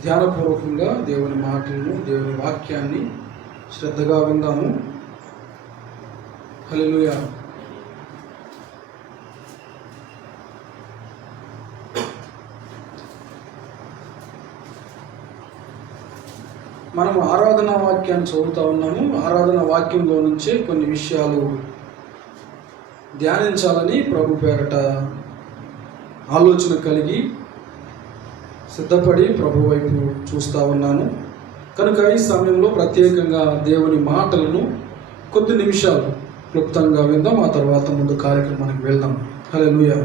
ధ్యానపూర్వకంగా దేవుని మాటలను, దేవుని వాక్యాన్ని శ్రద్ధగా విందాము. హల్లెలూయా. మనం ఆరాధనా వాక్యాన్ని చదువుతూ ఉన్నాము. ఆరాధనా వాక్యంలో నుంచే కొన్ని విషయాలు ధ్యానించాలని ప్రభు పేరట ఆలోచన కలిగి సిద్ధపడి ప్రభు వైపు చూస్తూ ఉన్నాను. కనుక ఈ సమయంలో ప్రత్యేకంగా దేవుని మాటలను కొద్ది నిమిషాలు క్లుప్తంగా విందాం. ఆ తర్వాత ముందు కార్యక్రమానికి వెళ్దాం. హల్లెలూయా.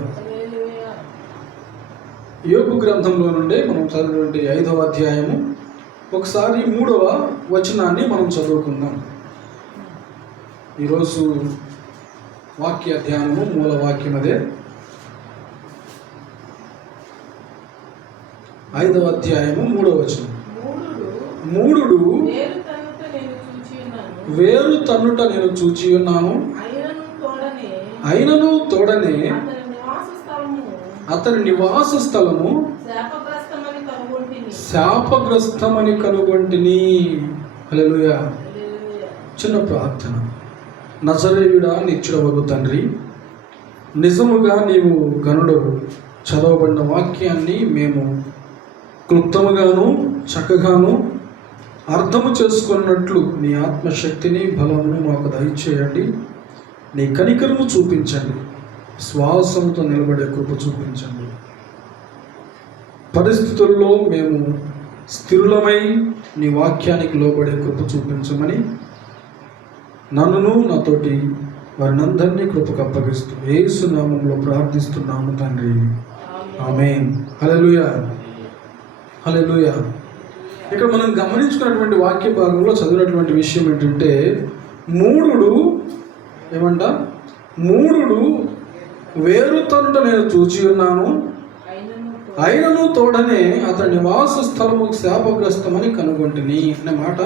యోబు గ్రంథంలో నుండి మనం చదివినటువంటి 5వ అధ్యాయము ఒకసారి 3వ వచనాన్ని మనం చదువుకుందాం. ఈరోజు వాక్య ధ్యానము మూల వాక్యం అదే. 5వ అధ్యాయము 3వ వచనం. మూఢుడు వేరు తన్నుట నేను చూచి ఉన్నాను, అయినను తోడనే అతని నివాస స్థలము శాపగ్రస్తమని కనుగొంటిని. హల్లెలూయా. చిన్న ప్రార్థన. నజరేయుడా, నిత్యుడవగు తండ్రి, నిజముగా నీవు గనుడవు. చదవబడిన వాక్యాన్ని మేము క్లుప్తముగాను చక్కగాను అర్థము చేసుకున్నట్లు నీ ఆత్మశక్తిని బలమును మాకు దయచేయండి. నీ కనికరము చూపించండి. శ్వాసంతో నిలబడే కృప చూపించండి. పరిస్థితుల్లో మేము స్థిరులమై నీ వాక్యానికి లోబడే కృప చూపించమని నన్నును నాతోటి వారినందరినీ కృపకు అప్పగిస్తూ యేసు నామములో ప్రార్థిస్తున్నాము తండ్రి. ఆమేన్. హల్లెలూయా. హల్లెలూయా. ఇక్కడ మనం గమనించుకున్నటువంటి వాక్య భాగంలో చదివినటువంటి విషయం ఏంటంటే, మూఢుడు వేరు తన్నుట నేను చూచి ఉన్నాను, అయినను తోడనే అతని నివాస స్థలము శాపగ్రస్తమని కనుగొంటిని అనే మాట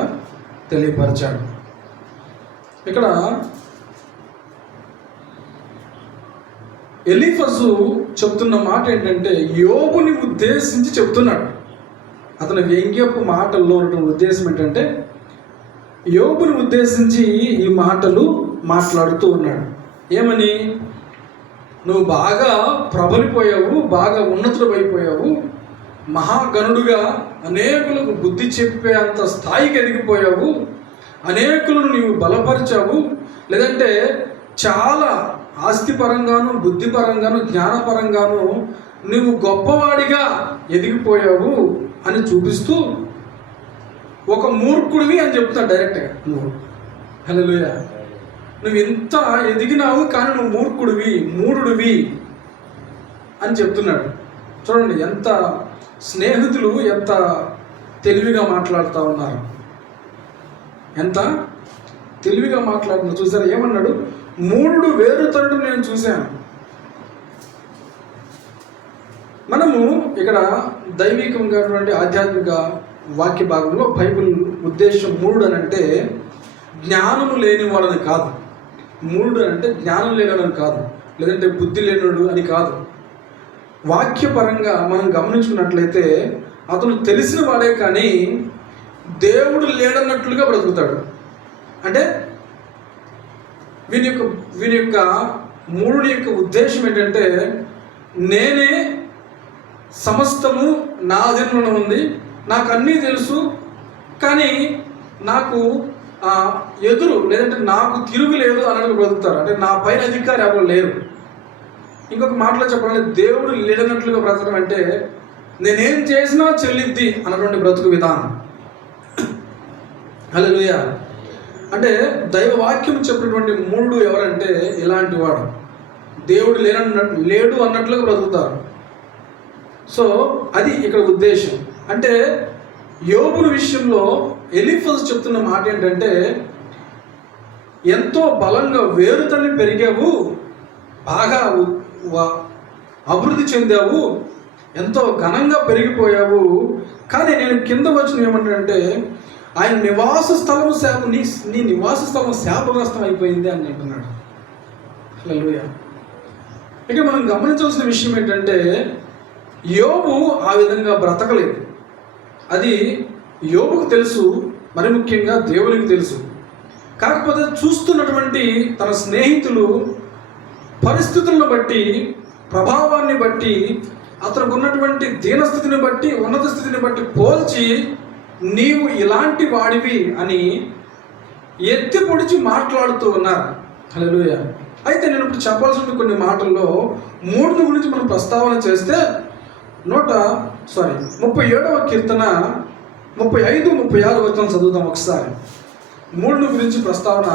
తెలియపరిచాడు. ఇక్కడ ఎలీఫజు చెప్తున్న మాట ఏంటంటే, యోబుని ఉద్దేశించి చెప్తున్నాడు. అతని వ్యంగ్యపు మాటల్లో ఉన్న ఉద్దేశం ఏంటంటే, యోబుని ఉద్దేశించి ఈ మాటలు మాట్లాడుతూ ఉన్నాడు. ఏమని? నువ్వు బాగా ప్రబలిపోయావు, బాగా ఉన్నతుడు అయిపోయావు, మహాగణుడుగా అనేకులకు బుద్ధి చెప్పే అంత స్థాయికి ఎదిగిపోయావు, అనేకులను నీవు బలపరిచావు, లేదంటే చాలా ఆస్తిపరంగాను, బుద్ధిపరంగాను, జ్ఞానపరంగాను నువ్వు గొప్పవాడిగా ఎదిగిపోయావు అని చూపిస్తూ ఒక మూర్ఖుడివి అని చెప్తాడు డైరెక్ట్గా. నువ్వు హల్లెలూయా, నువ్వు ఇంత ఎదిగినావు కానీ నువ్వు మూఢుడివి అని చెప్తున్నాడు. చూడండి ఎంత స్నేహితులు ఎంత తెలివిగా మాట్లాడుతూ ఉన్నారు, ఎంత తెలివిగా మాట్లాడుతున్నారు. చూసారా ఏమన్నాడు? మూఢుడు వేరు తన్నుట నేను చూశాను. మనము ఇక్కడ దైవికంగా ఆధ్యాత్మిక వాక్య భాగంలో బైబిల్ ఉద్దేశం మూఢుడు అని అంటే జ్ఞానము లేనివాడని కాదు. మూఢుడు అంటే జ్ఞానం లేనివాడని కాదు, లేదంటే బుద్ధి లేనివాడు అని కాదు. వాక్యపరంగా మనం గమనించుకున్నట్లయితే అతను తెలిసిన వాడే కానీ దేవుడు లేడన్నట్లుగా బ్రతుకుతాడు. అంటే వీని యొక్క మూఢుని యొక్క ఉద్దేశం ఏంటంటే, నేనే సమస్తము నా అధీనంలో ఉంది, నాకు అన్నీ తెలుసు, కానీ నాకు ఎదురు లేదంటే నాకు తిరుగు లేదు అన్నట్టు బ్రతుకుతారు. అంటే నా పైన అధికారి ఎవరు లేరు. ఇంకొక మాటలో చెప్పాలంటే దేవుడు లేడన్నట్లుగా బ్రతకడం అంటే నేనేం చేసినా చెల్లిద్ది అన్నటువంటి బ్రతుకు విధానం. హల్లెలూయా. అంటే దైవ వాక్యం చెప్పినటువంటి మూఢుడు ఎవరంటే ఇలాంటి వాడు. దేవుడు లేడు అన్నట్లుగా బ్రతుకుతారు. సో అది ఇక్కడ ఉద్దేశం. అంటే యోబుని విషయంలో ఎలీఫజు చెప్తున్న మాట ఏంటంటే, ఎంతో బలంగా వేరుతల్లి పెరిగావు, బాగా అభివృద్ధి చెందావు, ఎంతో ఘనంగా పెరిగిపోయావు, కానీ నేను కింద వచ్చిన ఏమంటానంటే ఆయన నివాస స్థలము నీ నివాస స్థలం శాపగ్రస్తం అయిపోయింది అని అంటున్నాడు. హల్లెలూయా. ఇక మనం గమనించవలసిన విషయం ఏంటంటే, యోబు ఆ విధంగా బ్రతకలేదు. అది యోబుకు తెలుసు, మరి ముఖ్యంగా దేవునికి తెలుసు. కాకపోతే చూస్తున్నటువంటి తన స్నేహితులు పరిస్థితులను బట్టి, ప్రభావాన్ని బట్టి, అతనికి ఉన్నటువంటి దీనస్థితిని బట్టి, ఉన్నత స్థితిని బట్టి పోల్చి నీవు ఇలాంటి వాడివి అని ఎత్తి పొడిచి మాట్లాడుతూ ఉన్నారు. హల్లెలూయా. అయితే నేను ఇప్పుడు చెప్పాల్సిన కొన్ని మాటల్లో మూడుని గురించి మనం ప్రస్తావన చేస్తే 37వ కీర్తన 35-36 వచనం చదువుదాం ఒకసారి. మూడుని గురించి ప్రస్తావన,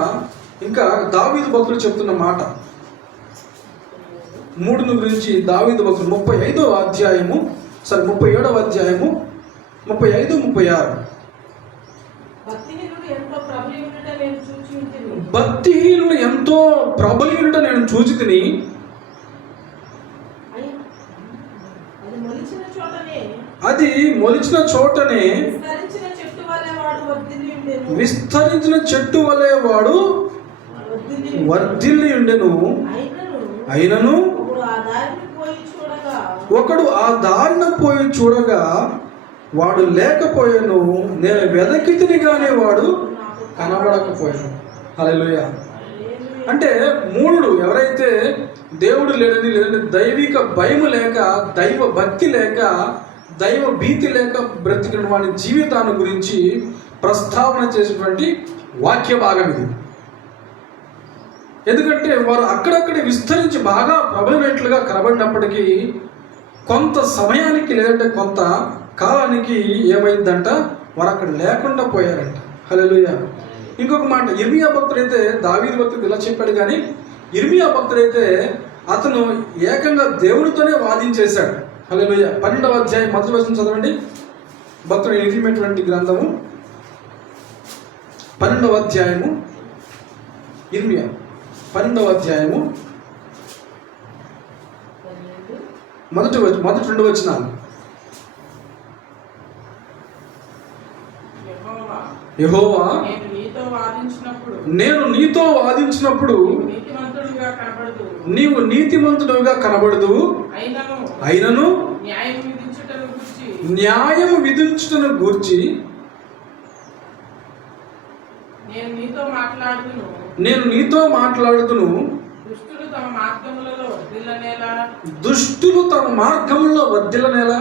ఇంకా దావీదు భక్తులు చెప్తున్న మాట. మూడుని గురించి దావీదు భక్తులు 37వ అధ్యాయము 35వ అధ్యాయము 35-36. భక్తిహీనుడు ఎంతో ప్రబలియుట నేను చూచి తిని, అది మొలిచిన చోటనే విస్తరించిన చెట్టు వలె వాడు వర్ధిల్లి ఉండెను. అయినను ఒకడు ఆ దారిన పోయి చూడగా వాడు లేకపోయాను, నేను వెదకితిని గానే వాడు కనబడకపోయాను. హల్లెలూయా. అంటే మూఢుడు ఎవరైతే దేవుడు లేడని, లేదంటే దైవిక భయము లేక, దైవ భక్తి లేక, దైవ భీతి లేక బ్రతికిన వాడి జీవితాన్ని గురించి ప్రస్తావన చేసినటువంటి వాక్య భాగం ఇది. ఎందుకంటే వారు అక్కడక్కడ విస్తరించి బాగా ప్రబలినట్లుగా కనబడినప్పటికీ కొంత సమయానికి, లేదంటే కొంత కాలానికి ఏమైందంట, వారు అక్కడ లేకుండా పోయారంట. హల్లెలూయా. ఇంకొక మాట, ఇర్మియా భక్తుడైతే దావీదు భక్తుడు ఇలా చెప్పాడు, కానీ ఇర్మియా భక్తుడైతే అతను ఏకంగా దేవుడితోనే వాదించేశాడు. హల్లెలూయా. 12వ అధ్యాయం 1వ వచనం చదవండి. భక్తుడు ఇర్మియా గ్రంథము 12వ అధ్యాయము, ఇర్మియా 12వ అధ్యాయము మొదటి 2 వచనాలు. యెహోవా, నేను నీతో వాదించినప్పుడు నీవు నీతిమంతుడుగా కనబడదు, అయినను న్యాయము విధించుటను గూర్చి నేను నీతో మాట్లాడుదును. దుష్టులు తమ మార్గములలో వర్ధిల్లనేలా,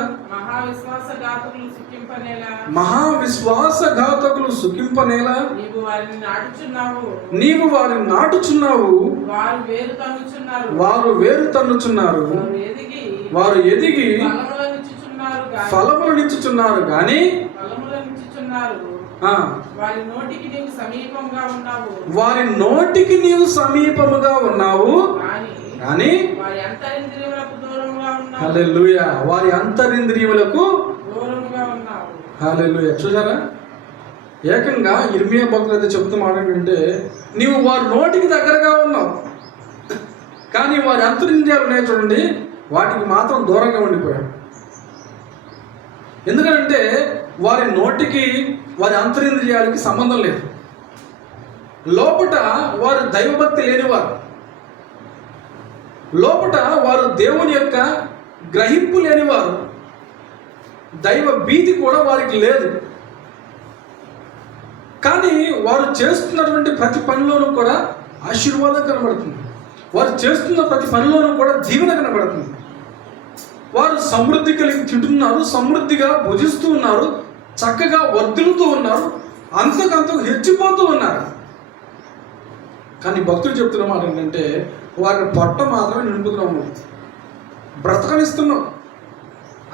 మహావిశ్వాసఘాతకులు సుఖింపనేలా, నీవు వారిని నాటుచున్నావు, వారు వేరు తన్నుచున్నారు, వారు ఎదిగి ఫలములనిచ్చుచున్నారు గాని వారి నోటికి నీవు సమీపముగా ఉన్నావు కానీ హల్లెలూయా, వారి అంతరింద్రియములకు హల్లెలూయా. చూసారా, ఏకంగా ఇర్మియా భక్తులు అయితే చెప్తూ మాట ఏంటంటే, నీవు వారి నోటికి దగ్గరగా ఉన్నావు కానీ వారి అంతరింద్రియాలు ఉన్నాయి చూడండి, వాటికి మాత్రం దూరంగా ఉండిపోయాడు. ఎందుకంటే వారి నోటికి, వారి అంతరింద్రియాలకి సంబంధం లేదు. లోపట వారు దైవభక్తి లేనివారు, లోపట వారు దేవుని యొక్క గ్రహింపు లేనివారు, దైవ భీతి కూడా వారికి లేదు. కానీ వారు చేస్తున్నటువంటి ప్రతి పనిలోనూ కూడా ఆశీర్వాదం కనబడుతుంది, వారు చేస్తున్న ప్రతి పనిలోనూ కూడా దీవెన కనబడుతుంది. వారు సమృద్ధి కలిగి తింటున్నారు, సమృద్ధిగా భుజిస్తూ ఉన్నారు, చక్కగా వర్ధిల్లుతూ ఉన్నారు, అంతకంతకు హెచ్చిపోతూ ఉన్నారు. కానీ భక్తులు చెప్తున్న మాట ఏంటంటే, వారిని పొట్ట మాత్రమే నింపుతున్నాము, బ్రతకనిస్తున్నాం,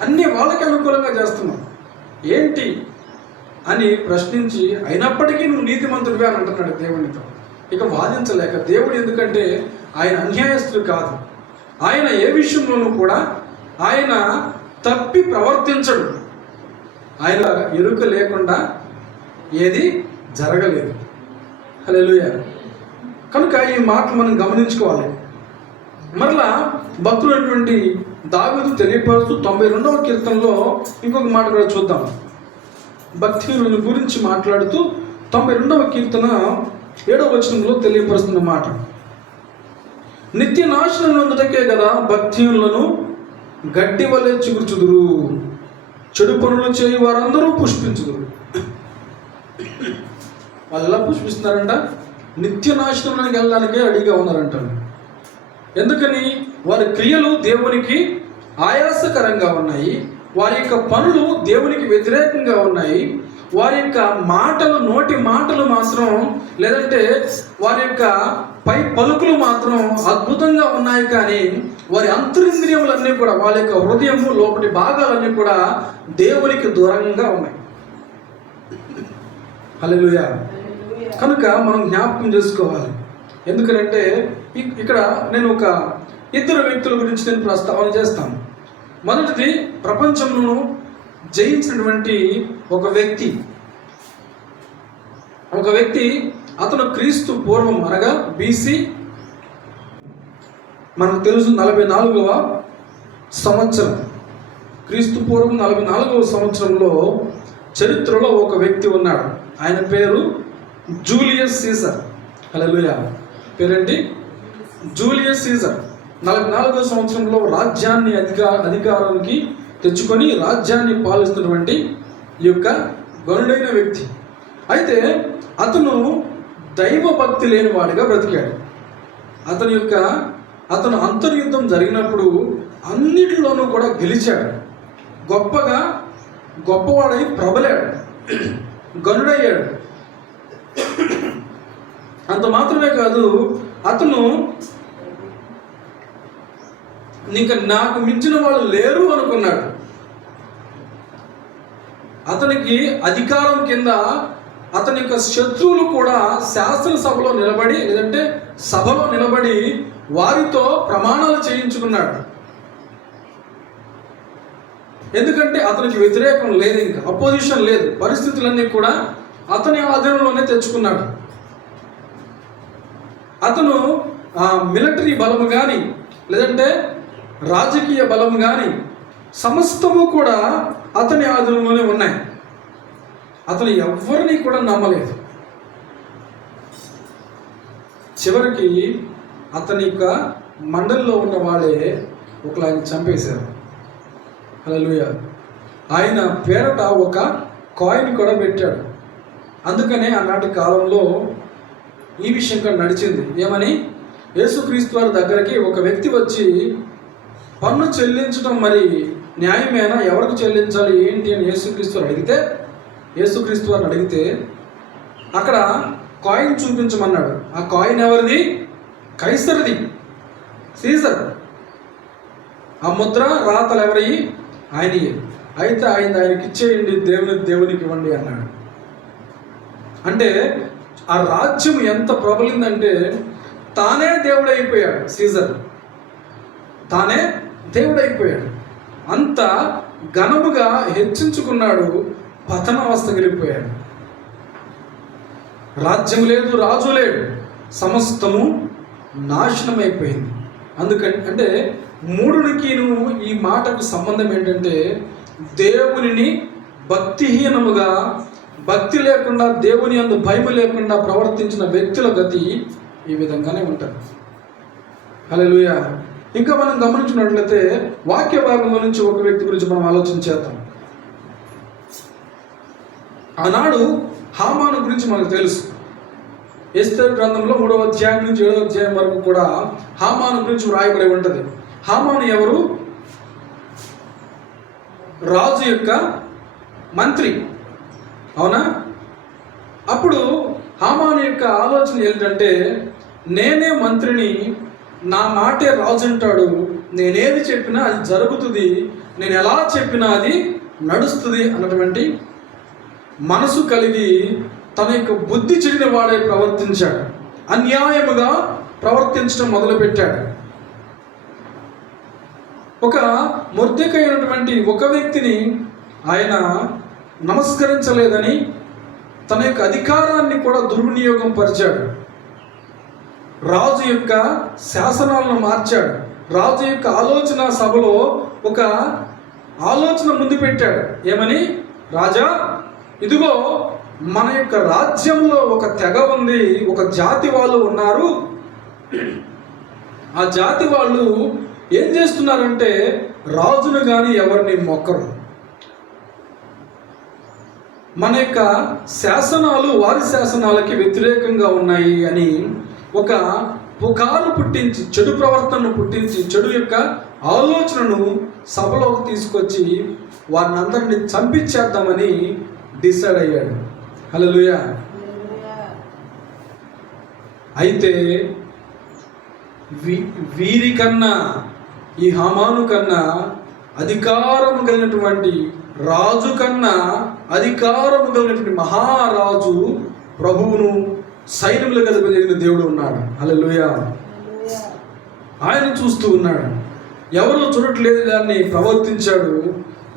అన్నీ వాళ్ళకి అనుకూలంగా చేస్తున్నాం ఏంటి అని ప్రశ్నించి, అయినప్పటికీ నువ్వు నీతిమంతుడిగా అని అంటున్నాడు దేవునితో. ఇక వాదించలేక, దేవుడు ఎందుకంటే ఆయన అన్యాయస్తుడు కాదు, ఆయన ఏ విషయంలోనూ కూడా ఆయన తప్పి ప్రవర్తించడు, ఆయన ఎరుక లేకుండా ఏది జరగలేదు. హల్లెలూయా. కనుక ఈ మాటలు మనం గమనించుకోవాలి. మరలా భక్తులైనటువంటి దావీదు తెలియపరుస్తూ 92వ కీర్తనలో ఇంకొక మాట కూడా చూద్దాం. భక్తుల గురించి మాట్లాడుతూ 92వ కీర్తన 7వ వచనంలో తెలియపరుస్తున్న మాట, నిత్య నాశనం నందుటకే కదా భక్తిహీనులను గడ్డి వలె చిగుర్చుదురు. చెడు పనులు చేయి వారందరూ పుష్పించుదురు. వాళ్ళు ఎలా పుష్పిస్తున్నారంట? నిత్య నాశనానికి వెళ్ళడానికే రెడీగా ఉన్నారంట. ఎందుకని? వారి క్రియలు దేవునికి ఆయాసకరంగా ఉన్నాయి, వారి యొక్క పనులు దేవునికి వ్యతిరేకంగా ఉన్నాయి, వారి యొక్క మాటలు, నోటి మాటలు మాత్రం, లేదంటే వారి యొక్క పై పలుకులు మాత్రం అద్భుతంగా ఉన్నాయి, కానీ వారి అంతరింద్రియములన్నీ కూడా, వాళ్ళ యొక్క హృదయము లోపటి భాగాలన్నీ కూడా దేవునికి దూరంగా ఉన్నాయి. హల్లెలూయా. కనుక మనం జ్ఞాపకం చేసుకోవాలి. ఎందుకనంటే ఇక్కడ నేను ఒక ఇద్దరు వ్యక్తుల గురించి నేను ప్రస్తావన చేస్తాను. మొదటిది, ప్రపంచంలో జయించినటువంటి ఒక వ్యక్తి అతను క్రీస్తు పూర్వం అనగా బీసీ, మనకు తెలుసు 44వ సంవత్సరం, క్రీస్తు పూర్వం 44వ సంవత్సరంలో చరిత్రలో ఒక వ్యక్తి ఉన్నాడు. ఆయన పేరు జూలియస్ సీజర్. హల్లెలూయా. పేరేంటి? Julius Caesar. 44వ సంవత్సరంలో రాజ్యాన్ని అధికారానికి తెచ్చుకొని రాజ్యాన్ని పాలిస్తున్నటువంటి ఈ యొక్క గనుడైన వ్యక్తి. అయితే అతను దైవ భక్తి లేని వాడిగా బ్రతికాడు. అతను అంతర్యుద్ధం జరిగినప్పుడు అన్నిటిలోనూ కూడా గెలిచాడు. గొప్పవాడై ప్రబలాడు, గనుడయ్యాడు. అంత మాత్రమే కాదు, అతను ఇంకా నాకు మించిన వాళ్ళు లేరు అనుకున్నాడు. అతనికి అధికారం కింద అతని యొక్క శత్రువులు కూడా శాసనసభలో నిలబడి, లేదంటే సభలో నిలబడి వారితో ప్రమాణాలు చేయించుకున్నాడు. ఎందుకంటే అతనికి వ్యతిరేకం లేదు, ఇంకా అపోజిషన్ లేదు, పరిస్థితులన్నీ కూడా అతని ఆధీనంలోనే తెచ్చుకున్నాడు. అతను మిలిటరీ బలము కానీ, లేదంటే రాజకీయ బలము కానీ సమస్తము కూడా అతని ఆధీనంలోనే ఉన్నాయి. అతను ఎవరిని కూడా నమ్మలేదు. చివరికి అతని యొక్క మండలిలో ఉన్న వాళ్ళే ఒకలాగా చంపేశారు. హల్లెలూయా. ఆయన పేరట ఒక కాయిన్ కూడా పెట్టాడు. అందుకనే ఆనాటి కాలంలో ఈ విషయం కూడా నడిచింది. ఏమని? యేసుక్రీస్తు వారి దగ్గరికి ఒక వ్యక్తి వచ్చి, పన్ను చెల్లించడం మరి న్యాయమేనా, ఎవరికి చెల్లించాలి ఏంటి అని యేసుక్రీస్తు వారిని అడిగితే అక్కడ కాయిన్ చూపించమన్నాడు. ఆ కాయిన్ ఎవరిది? కైసరిది, సీజర్. ఆ ముద్ర రాతలు ఎవరి? ఆయనయే. అయితే ఆయనకి ఇచ్చేయండి, దేవునికి ఇవ్వండి అన్నాడు. అంటే ఆ రాజ్యం ఎంత ప్రబలిందంటే తానే దేవుడైపోయాడు. సీజర్ తానే దేవుడైపోయాడు. అంత ఘనముగా హెచ్చించుకున్నాడు, పతనావస్థకు వెళ్ళిపోయాడు. రాజ్యం లేదు, రాజు లేడు, సమస్తము నాశనమైపోయింది. అంటే మూడునికిను ఈ మాటకు సంబంధం ఏంటంటే, దేవునిని భక్తిహీనముగా, భక్తి లేకుండా, దేవుని యందు భయం లేకుండా ప్రవర్తించిన వ్యక్తుల గతి ఈ విధంగానే ఉంటుంది. హల్లెలూయా. ఇంకా మనం గమనించినట్లయితే వాక్య భాగంలో నుంచి ఒక వ్యక్తి గురించి మనం ఆలోచన చేద్దాం. ఆనాడు హామాను గురించి మనకు తెలుసు. ఎస్తేరు గ్రంథంలో 3వ అధ్యాయం నుంచి 7వ అధ్యాయం వరకు కూడా హామాను గురించి వ్రాయబడి ఉంటుంది. హామాను ఎవరు? రాజు యొక్క మంత్రి, అవునా? అప్పుడు హామాను యొక్క ఆలోచన ఏంటంటే, నేనే మంత్రిని, నా మాటే రాజు అంటాడు, నేనేది చెప్పినా అది జరుగుతుంది, నేను ఎలా చెప్పినా అది నడుస్తుంది అన్నటువంటి మనసు కలిగి తన యొక్క బుద్ధి చెడిన వాడే ప్రవర్తించాడు. అన్యాయముగా ప్రవర్తించడం మొదలుపెట్టాడు. ఒక మొర్దెకై అయినటువంటి ఒక వ్యక్తిని ఆయన నమస్కరించలేదని తన యొక్క అధికారాన్ని కూడా దుర్వినియోగం పరిచాడు. రాజు యొక్క శాసనాలను మార్చాడు. రాజు యొక్క ఆలోచన సభలో ఒక ఆలోచన ముందు పెట్టాడు. ఏమని? రాజా, ఇదిగో మన యొక్క రాజ్యంలో ఒక తెగ ఉంది, ఒక జాతి వాళ్ళు ఉన్నారు. ఆ జాతి వాళ్ళు ఏం చేస్తున్నారంటే రాజును కానీ ఎవరిని మొక్కరు. మన యొక్క శాసనాలు వారి శాసనాలకి వ్యతిరేకంగా ఉన్నాయి అని ఒక పుకారు పుట్టించి, చెడు ప్రవర్తనను పుట్టించి, చెడు యొక్క ఆలోచనను సభలోకి తీసుకొచ్చి వారిని అందరినీ చంపించేద్దామని డిసైడ్ అయ్యాడు. హల్లెలూయా. అయితే వీరికన్నా, ఈ హామాను కన్నా అధికారము కలిగినటువంటి రాజు కన్నా అధికారము కలిగినటువంటి మహారాజు, ప్రభువును సైన్యములకు అధిపతి దేవుడు ఉన్నాడు. హల్లెలూయా. ఆయన చూస్తూ ఉన్నాడు. ఎవరు చూడట్లేదు దాన్ని ప్రవర్తించాడు.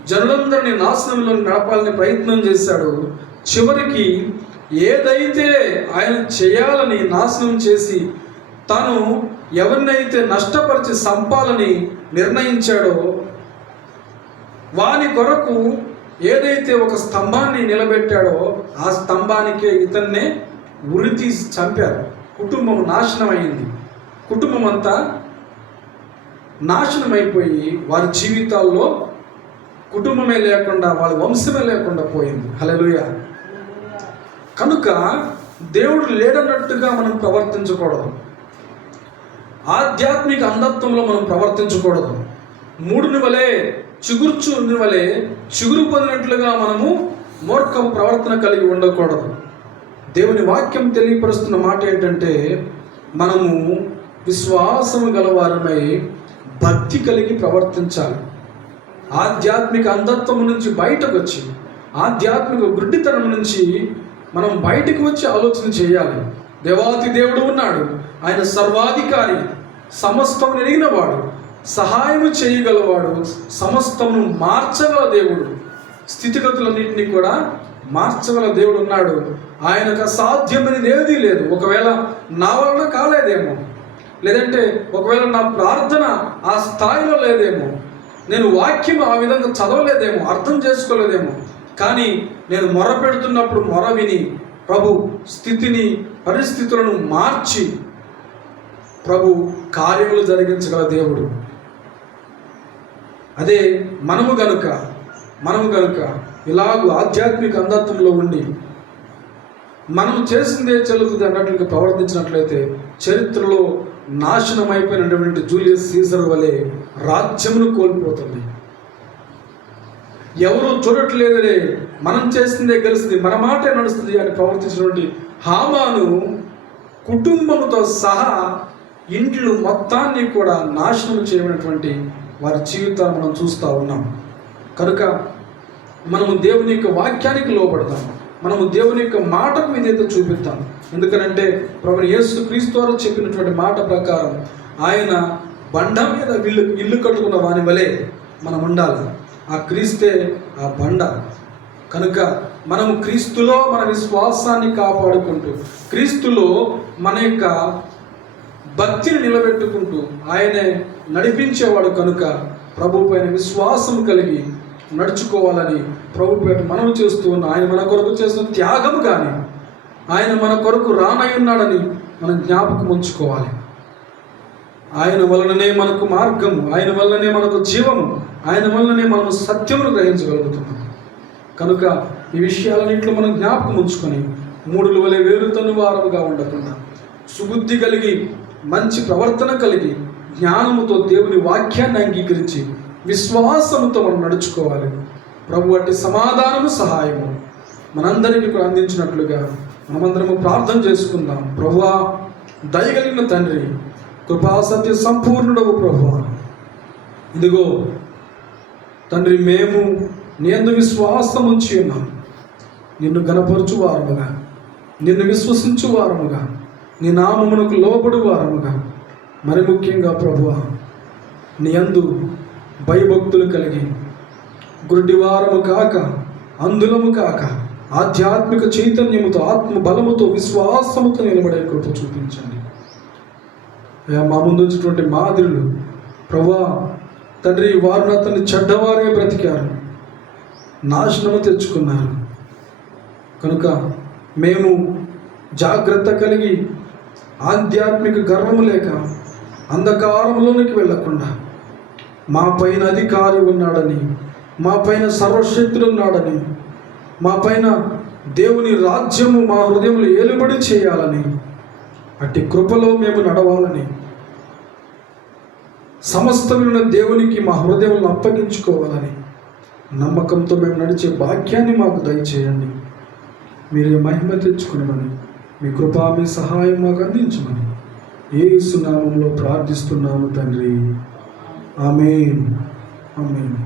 జనులందరినీ నాశనంలో నడపాలని ప్రయత్నం చేశాడు. చివరికి ఏదైతే ఆయన చేయాలని నాశనం చేసి తను ఎవరినైతే నష్టపరిచి చంపాలని నిర్ణయించాడో వాని కొరకు ఏదైతే ఒక స్తంభాన్ని నిలబెట్టాడో ఆ స్తంభానికే ఇతన్నే ఉరి తీసి చంపారు. కుటుంబం నాశనమైంది. కుటుంబం అంతా నాశనమైపోయి వారి జీవితాల్లో కుటుంబమే లేకుండా, వాళ్ళ వంశమే లేకుండా పోయింది. హల్లెలూయా. కనుక దేవుడు లేడన్నట్టుగా మనం ప్రవర్తించకూడదు. ఆధ్యాత్మిక అంధత్వంలో మనం ప్రవర్తించకూడదు. మూడుని వలె చిగుర్చుని వలె చిగురు పొందినట్లుగా మనము మూర్ఖపు ప్రవర్తన కలిగి ఉండకూడదు. దేవుని వాక్యం తెలియపరుస్తున్న మాట ఏంటంటే, మనము విశ్వాసము గలవారమై భక్తి కలిగి ప్రవర్తించాలి. ఆధ్యాత్మిక అంధత్వం నుంచి బయటకు వచ్చి, ఆధ్యాత్మిక గుడ్డితనం నుంచి మనం బయటకు వచ్చి ఆలోచన చేయాలి. దేవాతి దేవుడు ఉన్నాడు. ఆయన సర్వాధికారి, సమస్తము ఎరిగినవాడు, సహాయము చేయగలవాడు, సమస్తమును మార్చగల దేవుడు, స్థితిగతులన్నింటినీ కూడా మార్చగల దేవుడు ఉన్నాడు. ఆయనకు అసాధ్యమైనది ఏదీ లేదు. ఒకవేళ నా వలన కాలేదేమో, లేదంటే ఒకవేళ నా ప్రార్థన ఆ స్థాయిలో లేదేమో, నేను వాక్యం ఆ విధంగా చదవలేదేమో, అర్థం చేసుకోలేదేమో, కానీ నేను మొర పెడుతున్నప్పుడు మొర విని ప్రభు స్థితిని, పరిస్థితులను మార్చి ప్రభు కార్యములు జరిగించగల దేవుడు. అదే మనము గనుక ఇలాగూ ఆధ్యాత్మిక అంధత్వంలో ఉండి మనం చేసిందే చెల్లుతుంది అన్నట్లుగా ప్రవర్తించినట్లయితే చరిత్రలో నాశనం అయిపోయినటువంటి జూలియస్ సీజర్ వలె రాజ్యమును కోల్పోతుంది. ఎవరు చూడట్లేదులే, మనం చేసిందే గెలుస్తుంది, మన మాటే నడుస్తుంది అని ప్రవర్తించినటువంటి హామాను కుటుంబముతో సహా ఇండ్లు మొత్తాన్ని కూడా నాశనం చేయబడినటువంటి వారి జీవితాన్ని మనం చూస్తూ ఉన్నాం. కనుక మనము దేవుని యొక్క వాక్యానికి లోబడతాం. మనము దేవుని యొక్క మాటకు విధేయత చూపిద్దాం. ఎందుకనంటే ప్రభువు యేసు క్రీస్తు వారు చెప్పినటువంటి మాట ప్రకారం ఆయన బండ మీద ఇల్లు కట్టుకున్న వాని వలె మనం ఉండాలి. ఆ క్రీస్తే ఆ బండ. కనుక మనము క్రీస్తులో మన విశ్వాసాన్ని కాపాడుకుంటూ, క్రీస్తులో మన యొక్క భక్తిని నిలబెట్టుకుంటూ ఆయనే నడిపించేవాడు కనుక ప్రభు పైన విశ్వాసం కలిగి నడుచుకోవాలని ప్రభు పేట మనం చేస్తూ ఉన్న ఆయన మన కొరకు చేసిన త్యాగం కానీ ఆయన మన కొరకు రానయ్యున్నాడని మనం జ్ఞాపకం ఉంచుకోవాలి. ఆయన వలననే మనకు మార్గము, ఆయన వలననే మనకు జీవము, ఆయన వలననే మనము సత్యమును గ్రహించగలుగుతున్నాం. కనుక ఈ విషయాలన్నింటిలో మనం జ్ఞాపకం ఉంచుకొని మూడుల వలె వేరుతను వారముగా ఉండకుండా సుబుద్ధి కలిగి, మంచి ప్రవర్తన కలిగి, జ్ఞానముతో దేవుని వాక్యాన్ని అంగీకరించి విశ్వాసముతో మనం నడుచుకోవాలి. ప్రభు అట్టి సమాధానము, సహాయము మనందరికీ కూడా అందించినట్లుగా మనమందరము ప్రార్థన చేసుకుందాం. ప్రభువా, దయగలిగిన తండ్రి, కృపా సత్య సంపూర్ణుడవు ప్రభువా, ఇదిగో తండ్రి, మేము నీ యందు విశ్వాసం ఉంచి ఉన్నాం. నిన్ను గణపరచు వారముగా, నిన్ను విశ్వసించు వారముగా, నీ నామమునకు లోబడు వారముగా, మరి ముఖ్యంగా ప్రభువా నీ యందు భయభక్తులు కలిగి గుడ్డివారము కాక, అందులము కాక, ఆధ్యాత్మిక చైతన్యముతో, ఆత్మ బలముతో, విశ్వాసముతో నిలబడే కృప చూపించండి. మా ముందు వచ్చినటువంటి మాదిరులు ప్రభువా తండ్రి, వారిని అతన్ని చెడ్డవారే బ్రతికారు, నాశనము తెచ్చుకున్నారు. కనుక మేము జాగ్రత్త కలిగి ఆధ్యాత్మిక గర్వము లేక అంధకారంలోనికి వెళ్ళకుండా, మా పైన అధికారి ఉన్నాడని, మా పైన సర్వశక్తులు ఉన్నాడని, మా పైన దేవుని రాజ్యము మా హృదయంలో ఏలుబడి చేయాలని, అట్టి కృపలో మేము నడవాలని, సమస్తమైన దేవునికి మా హృదయంలో అప్పగించుకోవాలని నమ్మకంతో మేము నడిచే భాగ్యాన్ని మాకు దయచేయండి. మీరే మహిమ తెచ్చుకునమని, మీ కృపా మీ సహాయం మాకు అందించమని యేసు నామములో ప్రార్థిస్తున్నాము తండ్రి. ఆమేన్. ఆమేన్.